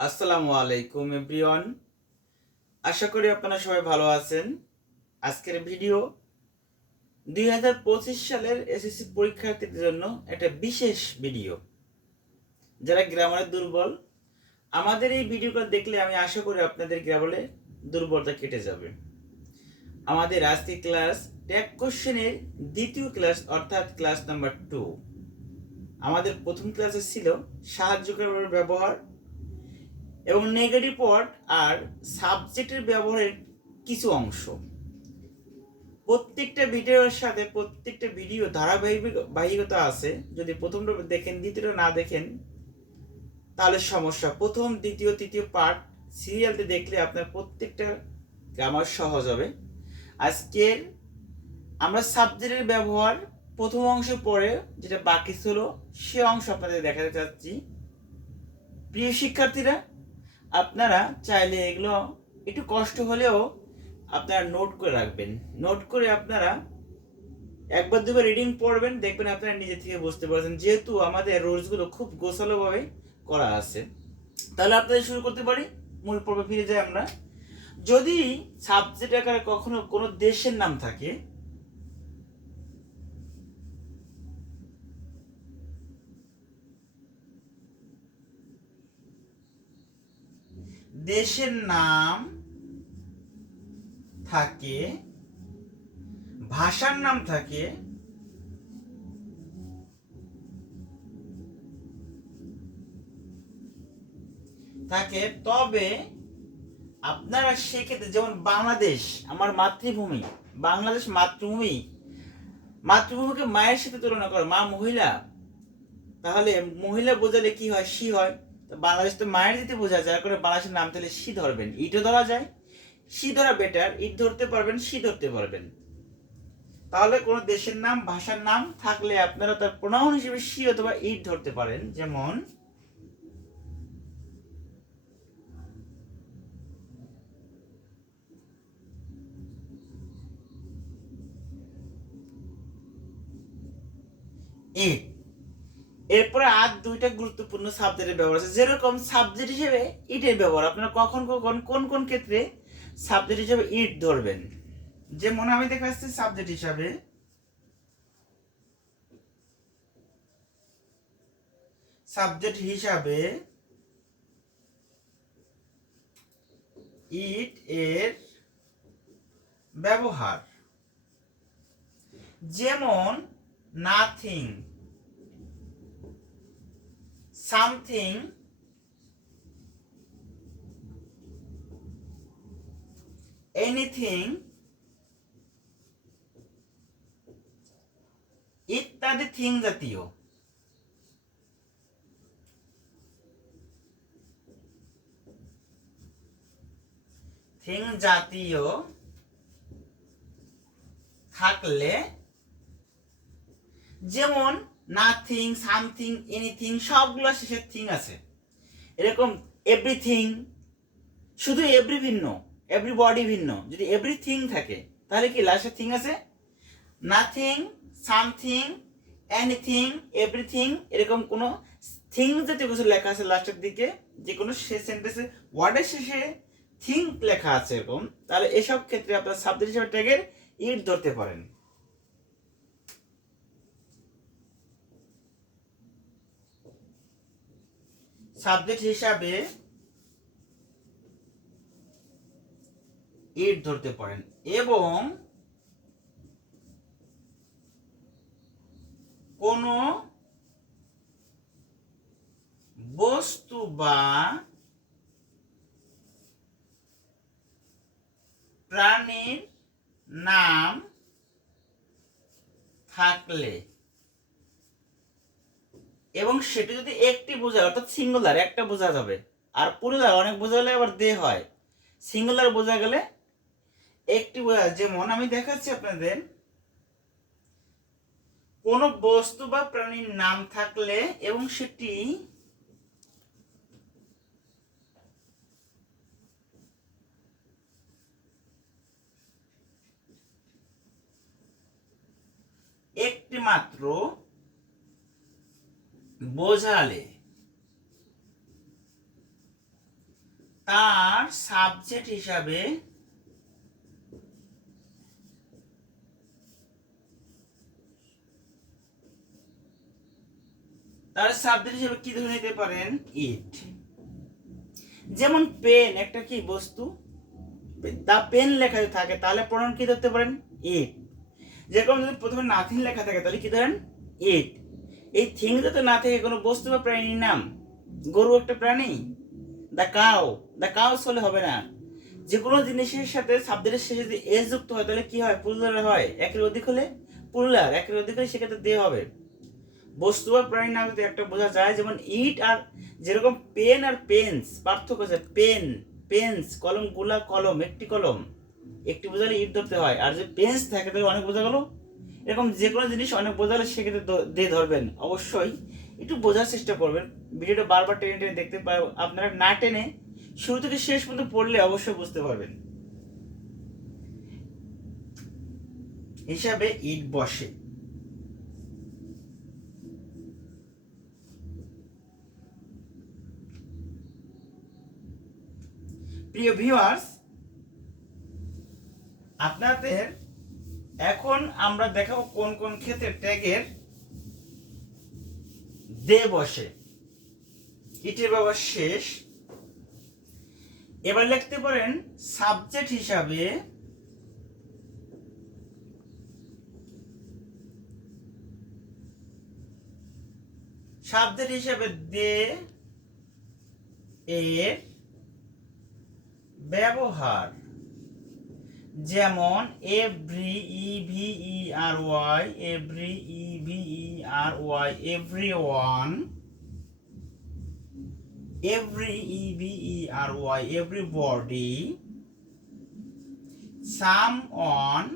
আসসালামু আলাইকুম এভরিওয়ান। আশা করি আপনারা সবাই ভালো আছেন। আজকের ভিডিও 2025 সালের এসএসসি পরীক্ষার্থীদের জন্য একটা বিশেষ ভিডিও। যারা গ্রামারে দুর্বল, আমাদের এই ভিডিওটা দেখলে আমি আশা করি আপনাদের গ্রামারে দুর্বলতা কেটে যাবে। আমাদের আজকে ক্লাস ট্যাগ কোশ্চেনের দ্বিতীয় ক্লাস, অর্থাৎ ক্লাস নাম্বার 2। আমাদের প্রথম ক্লাসে ছিল সাহায্যকারীর ব্যবহার এবং নেগেটিভ ওয়ার্ড আর সাবজেক্টের ব্যবহারের কিছু অংশ। প্রত্যেকটা ভিডিওর সাথে প্রত্যেকটা ভিডিও ধারাবাহিকতা আছে। যদি প্রথমটা দেখেন দ্বিতীয়টা না দেখেন তাহলে সমস্যা। প্রথম দ্বিতীয় তৃতীয় পার্ট সিরিয়ালতে দেখলে আপনার প্রত্যেকটা গ্রামার সহজ হবে। আজকের আমরা সাবজেক্টের ব্যবহার প্রথম অংশ পরে যেটা বাকি ছিল সে অংশ আপনাদের দেখাতে চাচ্ছি। প্রিয় শিক্ষার্থীরা, আপনারা চাইলে এগুলো একটু কষ্ট হলেও আপনারা নোট করে রাখবেন। নোট করে আপনারা একবার দুবার রিডিং পড়বেন, দেখবেন আপনারা নিজে থেকে বুঝতে পারছেন, যেহেতু আমাদের রোলসগুলো খুব গোছালোভাবে করা আছে। তাহলে আপনাদের শুরু করতে পারি। মূল পর্বে ফিরে যাই আমরা। যদি সাবজেক্ট আকারে কখনো কোনো দেশের নাম থাকে, দেশের নাম থাকে, ভাষার নাম থাকে, তবে আপনারা সেক্ষেত্রে, যেমন বাংলাদেশ আমার মাতৃভূমি, বাংলাদেশ মাতৃভূমিকে মায়ের সাথে তুলনা করে, মা মহিলা, তাহলে মহিলা বোঝালে কি হয়? সি হয়। তো বাংলাদেশ তো মায়ের দিতে বোঝা যায়, করে বাংলাদেশের নাম তাহলে সি ধরবেন। ইটও ধরা যায়, সি ধরা বেটার। ইট ধরতে পারবেন, সি ধরতে পারবেন। তাহলে কোনো দেশের নাম ভাষার নাম থাকলে আপনারা তার প্রোনাউন হিসেবে সি অথবা ইট ধরতে পারেন। যেমন ইট। এরপরে আর দুইটা গুরুত্বপূর্ণ সাবজেক্টের ব্যবহার আছে। যেরকম সাবজেক্ট হিসেবে ইটের ব্যবহার, আপনারা কখন কখন কোন কোন ক্ষেত্রে সাবজেক্ট হিসেবে ইট ধরবেন। যেমন আমি দেখাচ্ছি সাবজেক্ট হিসাবে ইট এর ব্যবহার। যেমন নাথিং, সামথিং, এনিথিং ইত্যাদি থিং জাতীয়। থিং জাতীয় থাকলে, যেমন নাথিং, সামথিং, এনিথিং সবগুলো শেষে থিং আছে। এরকম এভরিথিং, শুধু এভরি ভিন্ন, এভরিবডি ভিন্ন। যদি এভরিথিং থাকে তাহলে কি লাস্টে থিং আছে। নাথিং, সামথিং, এনিথিং, এভরিথিং এরকম কোনো থিং জাতীয় কিছু লেখা আছে লাস্টের দিকে, যে কোনো সেন্টেন্সে ওয়ার্ডের শেষে থিং লেখা আছে এরকম, তাহলে এসব ক্ষেত্রে আপনারা সাবজেক্ট হিসেবে ট্যাগের ইট ধরতে পারেন। সাবজেক্ট হিসাবে ইট ধরতে পারেন। এবং কোনো বস্তু বা প্রাণীর নাম থাকলে, এবং সেটা যদি একটি বোঝায়, অর্থাৎ সিঙ্গুলার একটা বোঝা যাবে, আর প্লুরাল অনেক বোঝালে আবার দে হয়। সিঙ্গুলার বোঝা গেলে একটি বোঝা। যেমন আমি দেখাচ্ছি আপনাদের, কোনো বস্তু বা প্রাণীর নাম থাকলে এবং সেটি একটি মাত্র বোঝালে, তার সাবজেক্ট হিসাবে কি ধরে নিতে পারেন? ইট। যেমন পেন একটা কি বস্তু, দা পেন লেখা যদি থাকে তাহলে প্রনাউন কি ধরতে পারেন? ইট। যেরকম যদি প্রথমে নাথিং লেখা থাকে তাহলে কি ধরেন? ইট। এই থিং যাতে না থাকে কোনো বস্তু বা প্রাণীর নাম, গরু একটা প্রাণী, দ্য কাউস হলে হবে না। যে কোনো জিনিসের সাথে সাবজেক্টের শেষে যদি এস যুক্ত হয় তাহলে কি হয়? প্লুরাল হয়। একের অধিক হলে প্লুরাল, একের অধিক হলে সেক্ষেত্রে দে হবে। বস্তু বা প্রাণীর নাম যদি একটা বোঝা যায়, যেমন ইট আর যেরকম পেন আর পেন্স পার্থক্য আছে। পেন পেন্স কলম গুলা, কলম একটি কলম, একটি বোঝালে ইট ধরতে হয়। আর যে পেন্স থাকে তাহলে অনেক বোঝা গেল। এরকম যে কোনো জিনিস অনেক বোঝালে সেক্ষেত্রে দে ধরবেন। অবশ্যই একটু বোঝার চেষ্টা করবেন। ভিডিওটা বারবার টেনে টেনে দেখতে পারো, আপনারা না টেনে শুরু থেকে শেষ পর্যন্ত পড়লে অবশ্যই বুঝতে পারবেন। হিসাবে ইট বসে। প্রিয় ভিউয়ার্স, আপনাদের এখন আমরা দেখাবো কোন কোন ক্ষেত্রে ট্যাগের দে বসে। ইটের ব্যবহার শেষ। এবার লিখতে পারেন সাবজেক্ট হিসাবে দে এর ব্যবহার। যেমন every, EVERY, every, EVERY, everyone, every, EVERY, everybody, someone,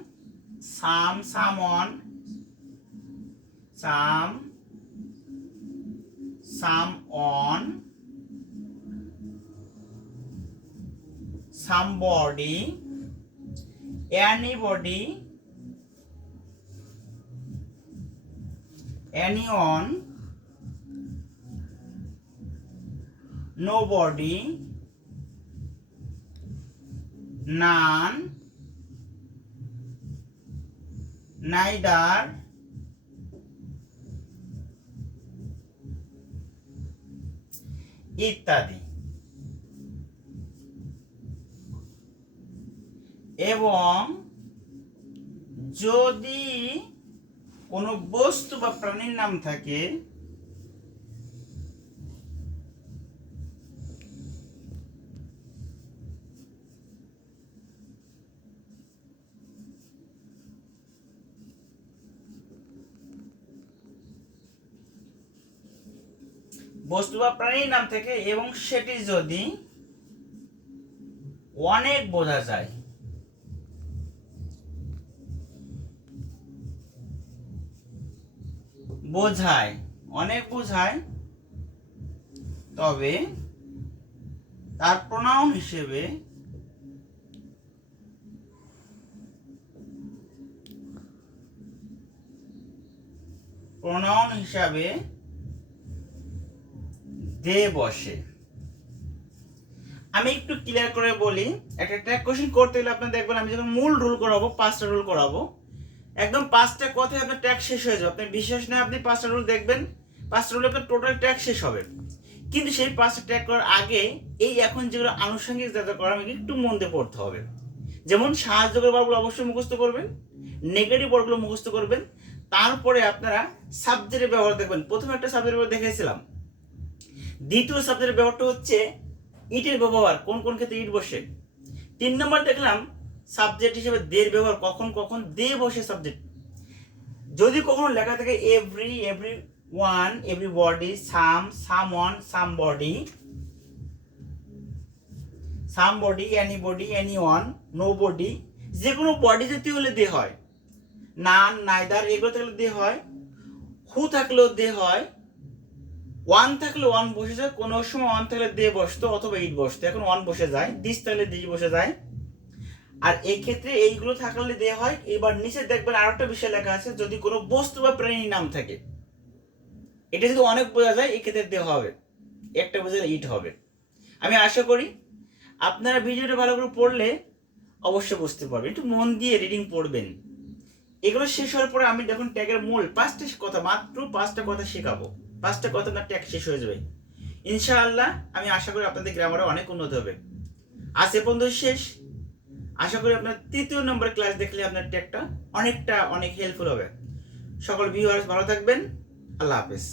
someone, somebody, anybody, anyone, nobody, none, neither, ইত্যাদি। এবং যদি কোনো বস্তু বা প্রাণীর নাম থাকে এবং সেটি যদি অনেক বোঝা যায়, অনেক বোঝায়, তবে তার প্রোনাউন হিসেবে দে বসে। আমি একটু ক্লিয়ার করে বলি, একটা ট্যাগ কোশ্চেন করতে গেলে আপনি দেখবেন আমি যখন মূল রুল করাবো, 5টা রুল করাবো, একদম 5টা কথায় আপনার ট্যাগ শেষ হয়ে যাবে। আপনি বিশ্বাস না, আপনি 5টা রুল দেখবেন, 5টা রুলে আপনার টোটাল ট্যাগ শেষ হবে। কিন্তু সেই 5টা ট্যাগ করার আগে এই এখন যেগুলো আনুষঙ্গিক যাতে করা আমাকে একটু মন দিয়ে পড়তে হবে। যেমন সাহায্যকারী বর্গগুলো অবশ্যই মুখস্থ করবেন, নেগেটিভ বর্গগুলো মুখস্থ করবেন। তারপরে আপনারা সাবজেক্টের ব্যবহার দেখবেন। প্রথমে একটা সাবজেক্টের ব্যবহার দেখেছিলাম, দ্বিতীয় সাবজেক্টের ব্যবহারটা হচ্ছে ইটের ব্যবহার, কোন কোন ক্ষেত্রে ইট বসে। 3 নম্বর দেখলাম সাবজেক্ট হিসেবে দের ব্যবহার, কখন কখন দে বসে সাবজেক্ট। যদি কখনো লেখা থাকে every, everyone, everybody, someone, somebody, anybody, anyone, nobody, যে কোনো বডি জাতীয় হলে দে হয়। নান, নাইদার এগুলো থাকলে দে হয়। হু থাকলেও দে হয়। ওয়ান থাকলে ওয়ান বসে যায়, কোনো সময় ওয়ান থাকলে দে বসতো অথবা ইট বসতো, এখন ওয়ান বসে যায়। দিস থাকলে দিস বসে যায়। আর এই ক্ষেত্রে এইগুলো থাকলে দে হয়। এবার নিচে দেখবেন আর একটা বিষয় লেখা আছে, যদি কোনো বস্তু বা প্রাণীর নাম থাকে, এটা যদি অনেক বোঝা যায় এই ক্ষেত্রে দে হবে, একটা বোঝালে ইট হবে। আমি আশা করি আপনারা ভিডিওটা ভালো করে পড়লে অবশ্যই বুঝতে পারবেন, একটু মন দিয়ে রিডিং পড়বেন। এগুলো শেষ হওয়ার পরে আমি যখন ট্যাগের মূল 5টা কথা, মাত্র 5টা কথা শেখাবো, 5টা কথা আপনার ট্যাগ শেষ হয়ে যাবে ইনশাআল্লাহ। আমি আশা করি আপনাদের গ্রামারে অনেক উন্নত হবে। আজ এ পর্যন্ত শেষ। আশা করি আপনার 3য় নম্বর ক্লাস দেখলে আপনার ট্যাগটা অনেক হেল্পফুল হবে। সকল ভিউয়ার্স ভালো থাকবেন। আল্লাহ হাফেজ।